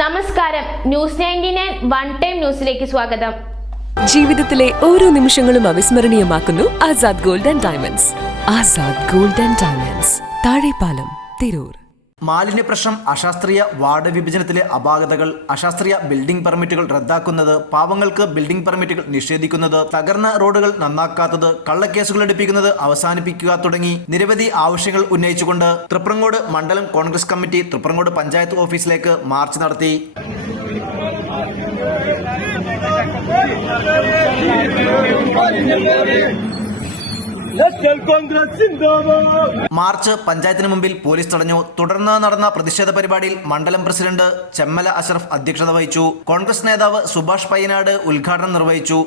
നമസ്കാരം. News ninety nine one time ന്യൂസിലേക്ക് സ്വാഗതം. ജീവിതത്തിലെ ഓരോ നിമിഷങ്ങളും അവിസ്മരണീയമാക്കുന്നു Azad gold and diamonds. Azad gold and diamonds. Thazhepalam Tirur. മാലിന്യ പ്രശ്നം അശാസ്ത്രീയ വാർഡ് വിഭജനത്തിലെ അപാകതകൾ അശാസ്ത്രീയ ബിൽഡിംഗ് പെർമിറ്റുകൾ റദ്ദാക്കുന്നത് പാവങ്ങൾക്ക് ബിൽഡിംഗ് പെർമിറ്റുകൾ നിഷേധിക്കുന്നത് തകർന്ന റോഡുകൾ നന്നാക്കാത്തത് കള്ളക്കേസുകൾ എടുപ്പിക്കുന്നത് അവസാനിപ്പിക്കുക തുടങ്ങി നിരവധി ആവശ്യങ്ങൾ ഉന്നയിച്ചുകൊണ്ട് തൃപ്രങ്ങോട് മണ്ഡലം കോൺഗ്രസ് കമ്മിറ്റി തൃപ്രങ്ങോട് പഞ്ചായത്ത് ഓഫീസിലേക്ക് മാർച്ച് നടത്തി. മാർച്ച് പഞ്ചായത്തിന് മുമ്പിൽ പോലീസ് തടഞ്ഞു. തുടർന്ന് നടന്ന പ്രതിഷേധ പരിപാടിയിൽ മണ്ഡലം പ്രസിഡന്റ് ചെമ്മല അഷറഫ് അധ്യക്ഷത വഹിച്ചു. കോൺഗ്രസ് നേതാവ് സുഭാഷ് പയ്യനാട് ഉദ്ഘാടനം നിർവഹിച്ചു.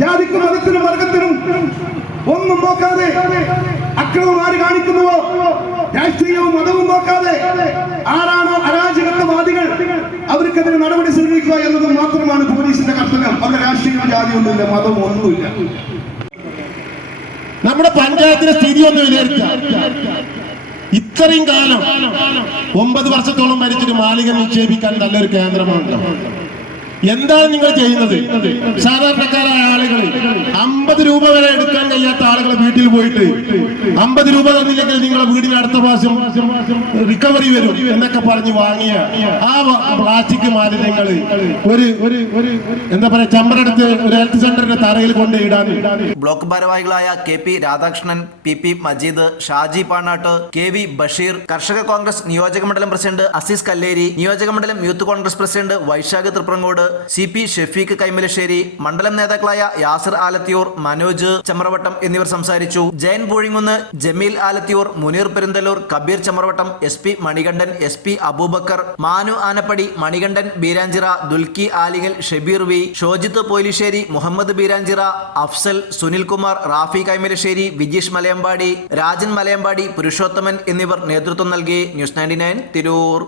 ജാതിക്കും മതത്തിനും വർഗത്തിനും ഒന്നും നോക്കാതെ അക്രമം ആര് കാണിക്കുന്നുവോ? രാഷ്ട്രീയവും മതവും നോക്കാതെ ആരാണോ അരാജകത്വവാദികൾ? അവർക്കെതിരെ നടപടി സ്വീകരിക്കുക എന്നത് മാത്രമാണ് പോലീസിന്റെ കർത്തവ്യം. അവിടെ രാഷ്ട്രീയ ജാതിയൊന്നുമില്ല മതം ഒന്നുമില്ല. നമ്മുടെ പഞ്ചായത്തിന്റെ സ്ഥിതി ഒന്ന് വിലയിരുത്താം ഇത്രയും കാലം ഒമ്പത് വർഷത്തോളം ഭരിച്ചിട്ട് മാലിക നിക്ഷേപിക്കാൻ നല്ലൊരു കേന്ദ്രമാണ് എന്താണ് നിങ്ങൾ ചെയ്യുന്നത്? സാധാരണക്കാരായ ആളുകൾ അമ്പത് രൂപ വരെ എടുക്കാൻ കഴിയാത്ത ആളുകളെ വീട്ടിൽ പോയിട്ട് അമ്പത് രൂപ തന്നില്ലെങ്കിൽ നിങ്ങളെ വീടിന് അടുത്ത മാസം റിക്കവറി വരും എന്നൊക്കെ പറഞ്ഞ് വാങ്ങിയ ആ പ്ലാസ്റ്റിക് മാലിന്യങ്ങൾ ഒരു ഒരു എന്താ പറയാ ചമ്മറെടുത്ത് ഒരു ഹെൽത്ത് സെന്ററിന്റെ തറയിൽ കൊണ്ട് ഇടാൻ. ബ്ലോക്ക് ഭാരവാഹികളായ K P Radhakrishnan P P Majeed Shaji Panatt K V Basheer കർഷക കോൺഗ്രസ് നിയോജക മണ്ഡലം പ്രസിഡന്റ് അസീസ് കല്ലേരി നിയോജക മണ്ഡലം youth Congress president Vaishakh Thriprangode C P Shefeeq Kaimalassery മണ്ഡലം നേതാക്കളായ യാസിർ ആലത്തിയൂർ മനോജ് ചമ്രവട്ടം എന്നിവർ സംസാരിച്ചു. Jayan പൂഴിങ്ങുന്ന് Jameel Alathiyur Muneer Perunthallur Kabeer Chamravattam S P Manikandan S P Aboobacker Manu Anappadi Manikandan Beeranchira Dulki Alingal Shabeer V Shojith Polisseri Muhammad Beeranchira Afsal Sunilkumar Rafi Kaimalassery Vijeesh Malayampadi Rajan Malayampadi Purushothaman എന്നിവർ നേതൃത്വം നൽകി news ninety nine Tirur.